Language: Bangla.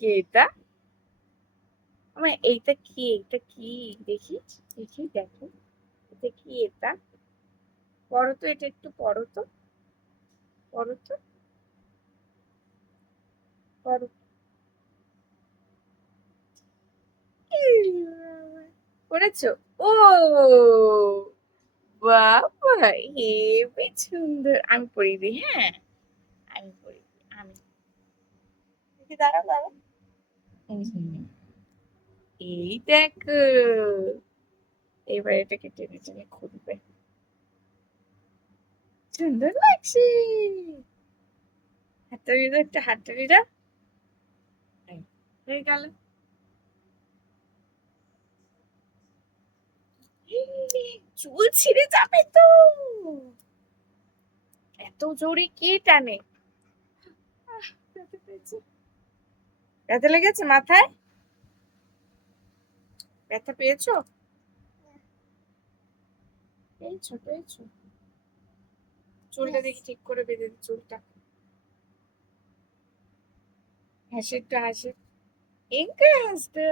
কে এটা? আমার এইটা কি? এটা কি? দেখি, দেখি, দেখো। এটা কি এটা? পড়ো তো, এটা একটু পড়ো তো। পড়ো তো, পড়ো। পড়েছো? ও বাবা! হেবি সুন্দর। আমি পড়িয়ে দিই, হ্যাঁ? আমি পড়িয়ে দিই, আমি। দেখি দাঁড়াও, দাঁড়াও। হুম, এই দেখো। এবার এটাকে টেনে টেনে খুলবে। সুন্দর লাগছে। হাততালি দাও, একটা হাততালি দাও। এই, হয়ে গেল। চুল ছিঁড়ে যাবে তো। এত জোরে কে টানে? আহ, ব্যথা পেয়েছে। ব্যথা লেগেছে মাথায়? ব্যথা পেয়েছো? পেয়েছো, পেয়েছো। চুলটা দেখি ঠিক করে বেঁধে দিই, চুলটা। হাসি, একটু হাসি। ইঙ্কা হাসতে।